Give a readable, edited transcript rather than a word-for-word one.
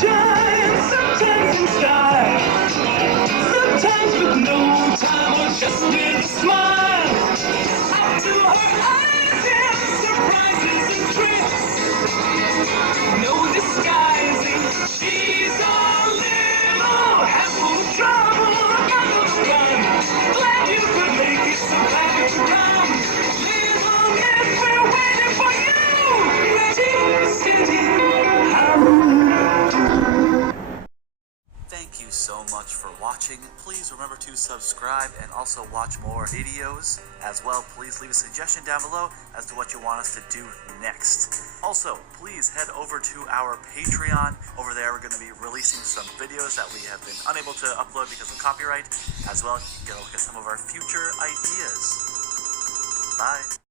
shy and sometimes in style. Sometimes with no time or just with a smile. Up to her eyes, yeah, surprises and tricks. No disguising, she's a little handful of trouble, a couple of fun. Glad you could make it, so glad you could come. Little Miss, we're waiting for you. City, Thank you so much for watching. Please remember to subscribe and also watch more videos. As well, please leave a suggestion down below as to what you want us to do next. Also, please head over to our Patreon. Over there, we're going to be releasing some videos that we have been unable to upload because of copyright. As well, you can get a look at some of our future ideas. Bye.